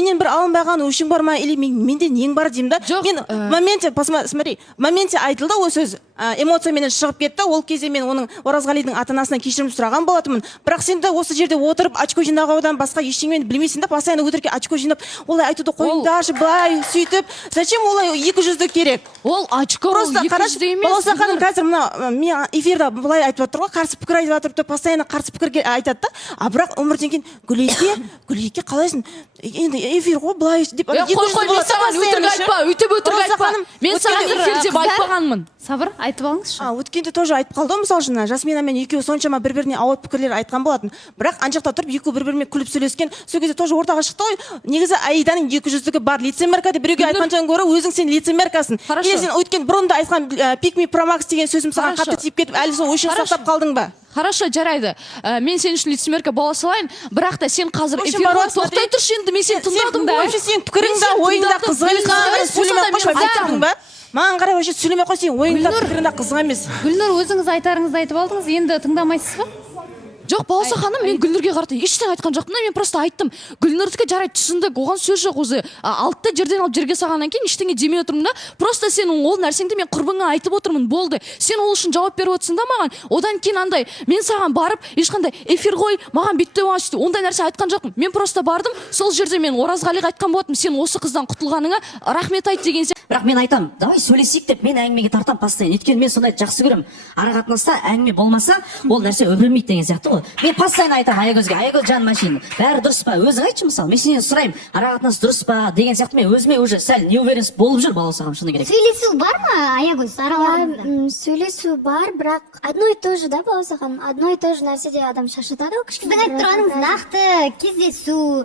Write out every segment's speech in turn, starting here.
менен бір алынбаған өшің бар ма, или менде нең бар деймін да. Мен моменте, смотри, моменте айтылды ол сөз, эмоцияменен шығып кетті. Ол кезде мен оның Оразғалидың ата-анасынан кешірім сұраған болатынмын. Бірақ сен де осы жерде отырып очко жинағаудан басқа ештеңені білмейсің да, постоянно өтірікке очко жинап, олай айтуды қойыңдаршы, былай сөйтіп. Зачем олай 200-ді керек? Ол очко 200-ді емес. Балауса ханым қазір мына мен эфирда былай айтып жатыр ғой, қарсы пікір айтып жатыр, постоянно қарсы пікір айтады да. А бірақ өмірден кейін Гүлеке қалайсың? Енді эфир ғой, былай деп. Қой, мен саған өтірік айтпа, өтірік айтпа. Мен саған эфир деп айтпағанмын. Сабыр, айтып алыңызшы. Өткенде тоже айтып қалды, мысалы үшін Жасмина мен екеуі соншама бір-біріне ауыр пікірлер айтқан болатын. Бірақ ана жақта тұрып екеуі бір-бірімен күліп сөйлескен. Сол кезде тоже ортаға шықты ғой. Негізі Аиданың 200-дігі бар, лицемерка деп біреуге айтқаннан гөрі өзің сен лицемеркасың. Сен өткен бұрында айтқан Pick Me Pro Max деген сөзім саған қатты тиіп кетіп, әлі сол өшін сақтап қалдың ба? Хорошо, жарайды. Мен сен үшін лицемерка бола салайын, бірақ та сен қазір эфирға тоқтай тұршы енді, мен сен тыңдадым ғой. Вообще сен пікіріңді, ойыңда қызық емес. Маған қарай вообще сөйлемей қой, сен ойыңда пікіріңді қызық емес. Гүлнұр, өзіңіз айтарыңызды айтып алдыңыз, енді тыңдамайсыз ба? Жоқ, Балауса ханым, мен Гүлнұрге қарата ештеңе айтқан жоқпын, мен просто айттым. Гүлнұрдікі жарайды түсіндік, оған сөз жоқ өзі. Алтты жерден алып жерге салғаннан кейін ештеңе демей отырмын да. Просто сен ол нәрсеңді мен құрбыңа айтып отырмын, болды. Сен ол үшін жауап беріп отырсың да маған. Одан кейін андай, мен саған барып, ешқандай эфир ғой, маған бүйтті, ондай нәрсе айтқан жоқпын. Мен просто бардым, сол жерде мен Оразғалиға айтқан болатынмын, сен осы қыздан құтылғаныңа рахмет айт деген сияқты. Бірақ мен айтам, давай сөйлесейік деп мен әңгімеге тартам постоянно. Өйткені мен сондай жақсы көремін. Ара қатынаста әңгіме болмаса, ол нәрсе өрбімейді деген сияқты ғой. Мен постоянно айтам Аягөзге, Аягөз жан машин, бәрі дұрыс па? Өзің айтшы мысалы. Мен сенен сұраймын, ара қатынас дұрыс па деген сияқты мен өзіме уже сәл неуверенность болып жүр Балауса ханым, шыны керек. Сөйлесу бар ма, Аягөз, араларыңызда? Сөйлесу бар, бірақ одно и то же, да, Балауса ханым? Одно и то же нәрседе адам шаршатады ғой кішкене. Сіздің айтып тұрғаныңыз нақты кездесу,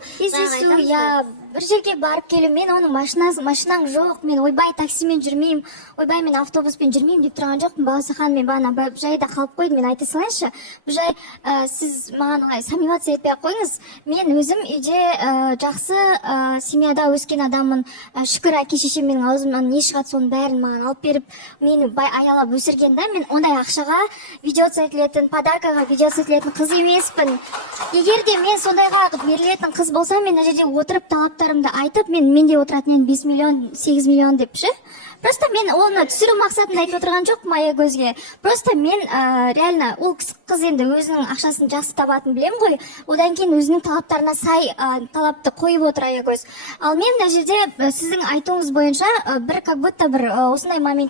я бір жерге барып келу, мен оның машинаң жоқ, мен ойбай таксимен жүрмеймін, ойбай мен автобуспен жүрмеймін деп тұрған жоқпын. Балауса ханым, мен бағана бұл жайда қалып қойдым, мен айта салайыншы. Бұл жай сіз маған олай сомневаться етпей қойыңыз. Мен өзім үйде жақсы семьяда өскен адаммын. Шүкір, әке шешем менің аузымнан не шығады соның бәрін маған алып беріп, мені аялап өсірген да. Мен ондай ақшаға видео түсірілетін, подаркаға видео түсірілетін қыз емеспін. Егер де мен сондайға берілетін қыз болсам, мен мына жерде отырып талаптарымды айтып, менде отыратын 5 миллион, 8 миллион деп ше. Просто мен оны түсіру мақсатында айтып отырған жоқпын Аягөзге. Просто мен реально ол қыз енді өзінің ақшасын жақсы табатын білем ғой. Одан кейін өзінің талаптарына сай талапты қойып отыр Аягөз. Ал мен мына жерде сіздің айтуыңыз бойынша бір как будто бір осындай момент